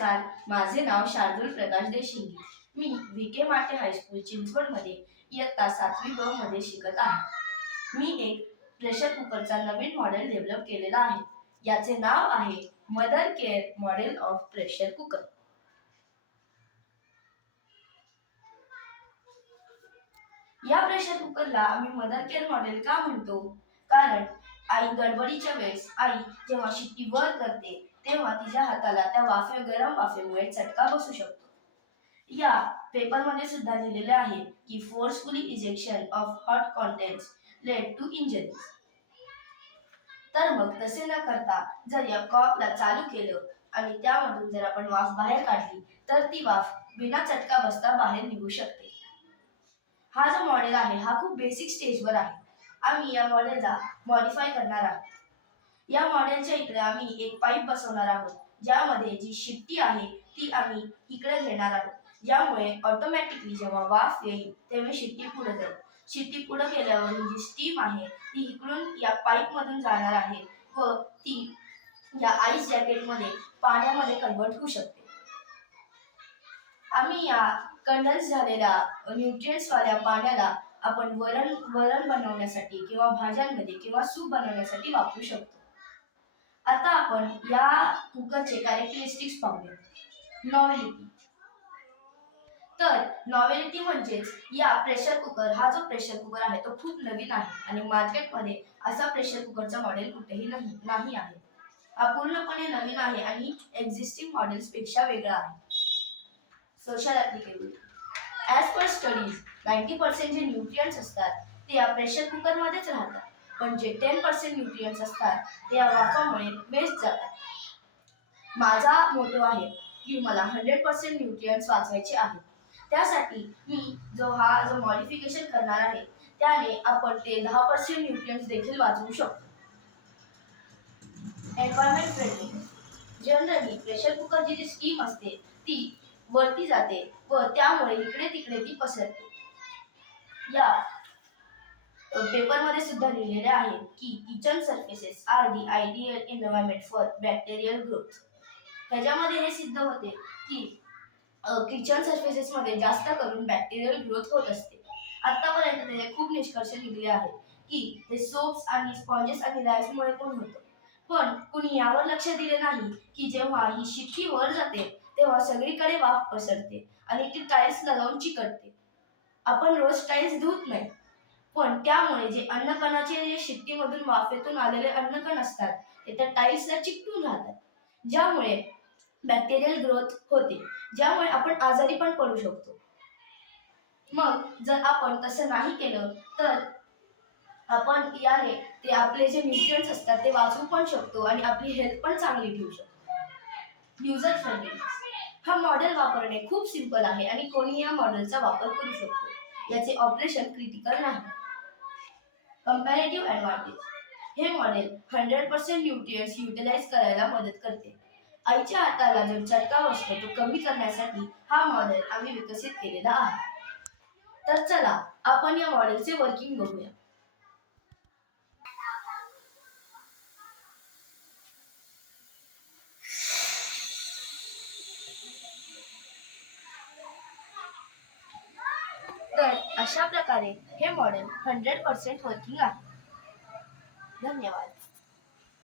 नमस्कार, माझे नाव शार्दूल प्रकाश देशिंगे. मी VK माटे हायस्कूल चिंचवडमध्ये इयत्ता 7वी ब मध्ये शिकत आहे. मी एक प्रेशर कुकरचा नवीन मॉडेल डेव्हलप केलेला आहे. याचे नाव आहे mother care model of pressure cooker. या प्रेशर कुकरला आम्ही मदर केअर मॉडेल का म्हणतो? कारण आई गडबडीच्या वेळेस आई जेव्हा शिट्टी वर करते तेव्हा तिच्या हाताला त्या गरम वाफेमुळे चटका बसू शकतो. या पेपरमध्ये सुद्धा लिहिलेले आहे की forcefully ejection of hot contents led to injuries. तर मग तसे न करता जर या कॉकला चालू केलं आणि त्यामधून जर आपण वाफ बाहेर काढली तर ती वाफ बिना चटका बसता बाहेर निघू शकते. हा जो मॉडेल आहे हा खूप बेसिक स्टेजवर आहे. आम्ही या मॉडेलला मॉडिफाय करणार आहोत. या मॉडेलच्या इकडे आम्ही एक पाईप बसवणार आहोत, ज्यामध्ये जी शिट्टी आहे ती आम्ही इकडे घेणार आहोत. ज्यामुळे ऑटोमॅटिकली जेव्हा वाफ येईल तेव्हा शिट्टी पुढे जाईल. शिट्टी पुढे गेल्यावर जी स्टीम आहे ती इकडून या पाईप मधून जाणार आहे व ती या आईस जॅकेटमध्ये पाण्यामध्ये कन्वर्ट होऊ शकते. आम्ही या कंडेन्स झालेल्या न्यूट्रिएंट्स वाल्या पाण्याला आपण वरण बनवण्यासाठी किंवा भाज्यांमध्ये किंवा सूप बनवण्यासाठी वापरू शकतो. आता आपण या कुकरचे कॅरेक्टरिस्टिक्स पाहूया. नॉवेलिटी. तर नॉवेलिटी म्हणजेच या प्रेशर कुकर हा जो प्रेशर कुकर आहे तो खूप नवीन आहे आणि मार्केटमध्ये असा प्रेशर कुकरचा मॉडेल कुठेही नाही आहे. हा पूर्णपणे नवीन आहे आणि एक्झिस्टिंग मॉडेल्स पेक्षा वेगळा आहे. सोशल ऍप्लिकेबिलिटी. ॲज पर स्टडीज 90% जे न्यूट्रिएंट्स असतात ते या प्रेशर कुकरमध्येच राहतात, पण जे 10% न्यूट्रिएंट्स असतात ते या वाफामुळे वेस्ट जातात. माझा मोटो आहे की मला 100% न्यूट्रिएंट्स वाचवायचे आहेत. त्यासाठी मी जो मॉडिफिकेशन करणार आहे त्याने आपण ते 10% न्यूट्रिएंट्स देखील वाचवू शकतो. Environment friendly. जनरली प्रेशर कुकरची जी स्टीम असते ती वरती जाते व त्यामुळे इकडे तिकडे ती पसरते. या पेपरमध्ये सुद्धा लिहिलेले आहे की kitchen surfaces are the ideal environment for bacterial growth. त्याच्यामध्ये हे सिद्ध होते की किचन सर्फेसेस मध्ये जास्त करून बॅक्टेरियल ग्रोथ होत असते. आतापर्यंत त्याचे खूप निष्कर्ष निघाले आहेत की ते सोप्स आणि स्पॉन्जेस आणि रॅग्समुळे पण होतं, पण कुणी यावर लक्ष दिले नाही की जेव्हा ही शिट्टी वर जाते तेव्हा सगळीकडे वाफ पसरते आणि ती टाइल्सला जाऊन चिकटते. आपण रोज टाइल्स धुत नाही, पण त्यामुळे जे अन्नकणाचे जे शिट्टीमधून वाफेतून आलेले अन्नकण असतात ते त्या टाइल्सला चिकटून राहतात, ज्यामुळे बॅक्टेरियल ग्रोथ होते, ज्यामुळे आपण आजारी पण पडू शकतो. मग जर आपण तसं नाही केलं तर आपण याने ते आपले जे न्यूट्रिएंट्स असतात ते वाचवू पण शकतो आणि आपली हेल्थ पण चांगली ठेवू शकतो. User friendly. हा मॉडेल वापरणे खूप सिंपल आहे आणि कोणी या मॉडेलचा वापर करू शकतो. याचे ऑपरेशन क्रिटिकल नाही. Comparative advantage. हे मॉडेल 100% न्यूट्रिएंट्स युटिलाइज करायला मदत करते. आईच्या हाताला जो चटका बसतो तो कमी करण्यासाठी हा मॉडेल आम्ही विकसित केलेला आहे. तर चला आपण या मॉडेलचे वर्किंग बघूया. तर अशा प्रकारे हे मॉडेल 100% वर्किंग आहे. धन्यवाद.